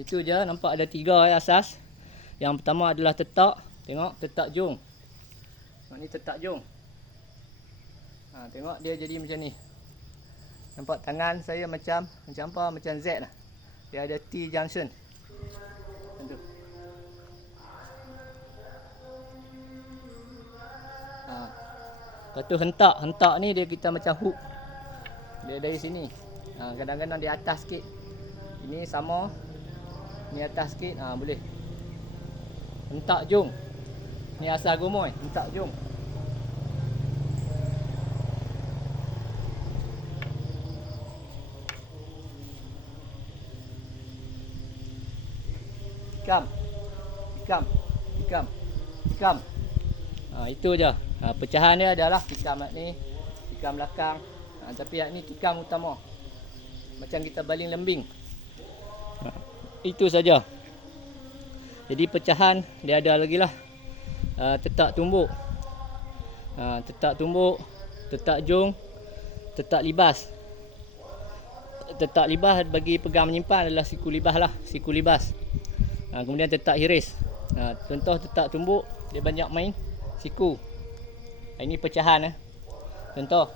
Itu je, nampak ada 3 asas. Yang pertama adalah tetak. Tengok, tetak jung. Ni tetak jung. Tengok dia jadi macam ni. Nampak tangan saya macam apa? Macam Z lah. Dia ada T junction. Macam tu. Lepas tu hentak ni dia kita macam hook. Dia dari sini. Kadang-kadang dia atas sikit. Ini sama. Ni atas sikit. Boleh. Hentak jung. Ni asal gomoy. Hentak jung. Tikam. Itu je. Pecahan dia adalah tikam ni, tikam belakang. Tapi yang ni tikam utama. Macam kita baling lembing. Itu saja. Jadi pecahan dia ada lagi lah. Tetak tumbuk. Tetak tumbuk, tetak jung, tetak libas. Tetak libas bagi pegang menyimpan adalah siku libas lah, siku libas. Kemudian tetak hiris. Contoh tetak tumbuk, dia banyak main siku. Ini pecahan. Contoh.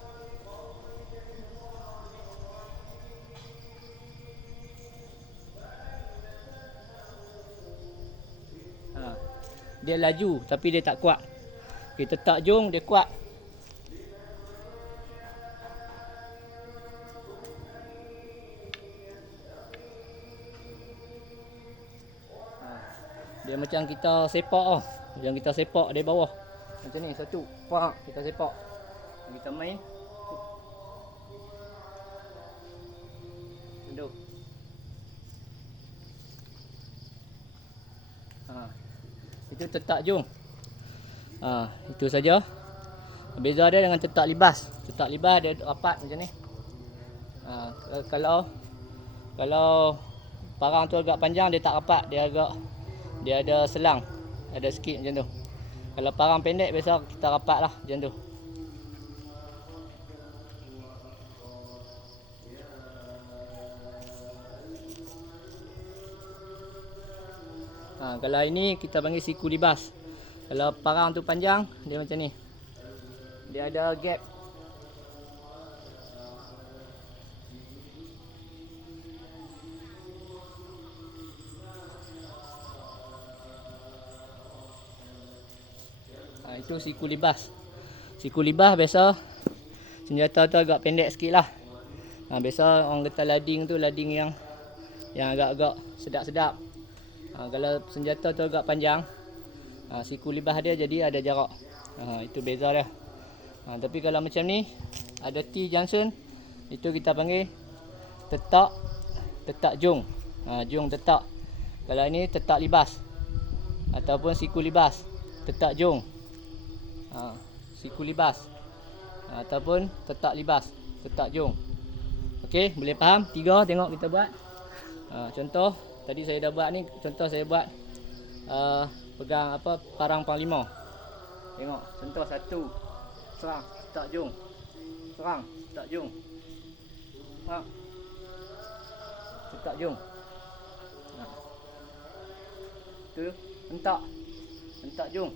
Dia laju tapi dia tak kuat. Kita tetak jung, dia kuat. Dia macam kita sepak oh. Macam kita sepak dari bawah. Macam ni satu. Pak, kita sepak. Kita main. Duduk. Itu tetak jung. Itu saja. Beza dia dengan tetak libas. Tetak libas dia rapat macam ni. Kalau parang tu agak panjang dia tak rapat, dia ada selang, ada sikit macam tu. Kalau parang pendek biasa kita rapat lah macam tu. Kalau ini kita panggil siku libas. Kalau parang tu panjang dia macam ni. Dia ada gap. Itu siku libas. Siku libas biasa senjata tu agak pendek sikit lah. Biasa orang kata lading tu lading yang agak-agak sedap-sedap. Kalau senjata tu agak panjang, siku libas dia jadi ada jarak. Itu beza dia. Tapi kalau macam ni ada T junction, itu kita panggil tetak jung. Jung tetak. Kalau ini tetak libas ataupun siku libas, tetak jung. Siku libas ataupun tetak libas, tetak jung. Okey, boleh faham? 3 tengok kita buat. Contoh tadi saya dah buat ni, contoh saya buat pegang apa parang panglima. Tengok, contoh 1. Serang, tetak jung. Serang, tetak jung. Tetak jung. Tu hentak. Hentak jung.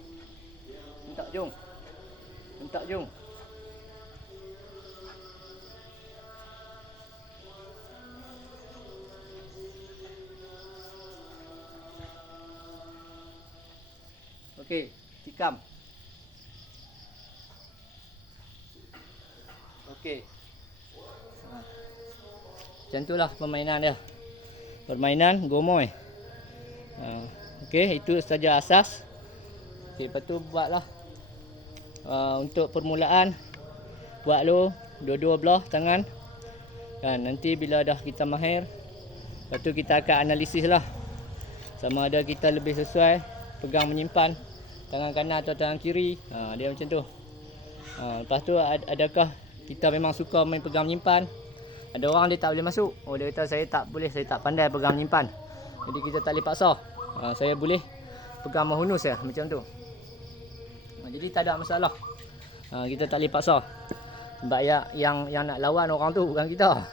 Hentak jung. Hentak jung. Okey, tikam. Okey. Macam itulah permainan dia. Permainan gomoy. Okey, itu saja asas. Okey, lepas tu buatlah. Untuk permulaan buat lo dua-dua belah tangan. Dan nanti bila dah kita mahir, lepas tu kita akan analisis lah. Sama ada kita lebih sesuai pegang menyimpan tangan kanan atau tangan kiri. Dia macam tu. Lepas tu adakah kita memang suka main pegang menyimpan? Ada orang dia tak boleh masuk. Dia kata saya tak boleh, saya tak pandai pegang menyimpan. Jadi kita tak boleh paksa. Saya boleh pegang mahunus ya, macam tu. Jadi tak ada masalah. Kita tak boleh paksa. Sebab yang nak lawan orang tu bukan kita.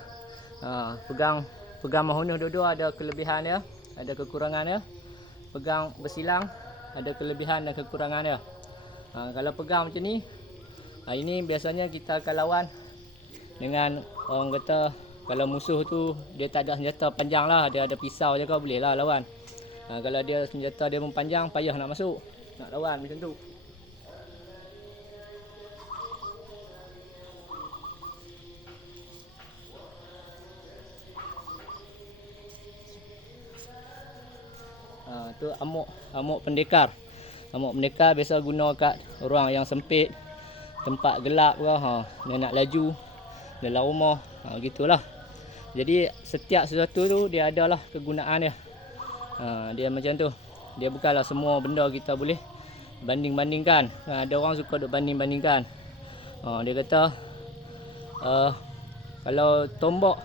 Pegang mahunus dua-dua ada kelebihan dia. ada kekurangan dia. Pegang bersilang ada kelebihan dan kekurangan dia. Kalau pegang macam ni, ini biasanya kita akan lawan dengan orang kata kalau musuh tu dia tak ada senjata panjang lah, dia ada pisau je kau boleh lah lawan. Kalau dia senjata dia pun panjang, payah nak masuk, nak lawan macam tu. Tu amuk pendekar. Amuk pendekar biasa guna kat orang yang sempit, tempat gelap ke, dia nak laju dalam rumah, gitulah. Jadi setiap sesuatu tu dia adalah kegunaan dia. Dia macam tu. Dia bukanlah semua benda kita boleh banding-bandingkan. Ada orang suka duk banding-bandingkan. Dia kata kalau tombak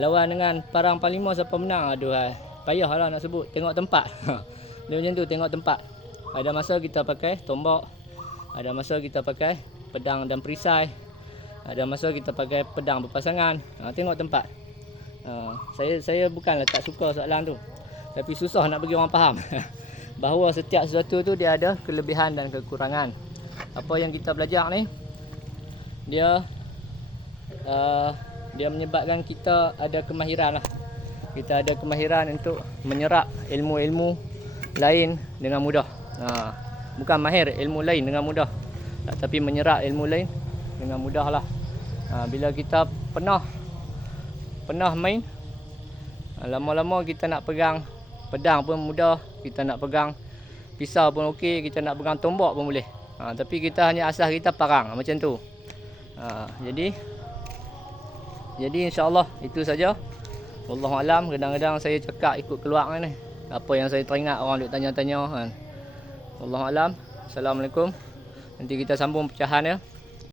lawan dengan parang panglima siapa menang? Aduh, payahlah nak sebut, tengok tempat. Dia macam tu, tengok tempat. Ada masa kita pakai tombak, ada masa kita pakai pedang dan perisai, ada masa kita pakai pedang berpasangan. Tengok tempat. Saya bukanlah tak suka soalan tu, tapi susah nak bagi orang faham bahawa setiap sesuatu tu dia ada kelebihan dan kekurangan. Apa yang kita belajar ni, dia menyebabkan kita ada kemahiran lah. Kita ada kemahiran untuk menyerap ilmu-ilmu lain dengan mudah. Bukan mahir ilmu lain dengan mudah, tapi menyerap ilmu lain dengan mudah lah. Bila kita pernah main, lama-lama kita nak pegang pedang pun mudah, kita nak pegang pisau pun okey, kita nak pegang tombak pun boleh. Tapi kita hanya asas kita parang macam tu. Jadi insya-Allah itu saja. Wallahualam, kadang-kadang saya cakap ikut keluar ni. Apa yang saya teringat orang duk tanya-tanya kan. Wallahualam. Assalamualaikum. Nanti kita sambung pecahan ya.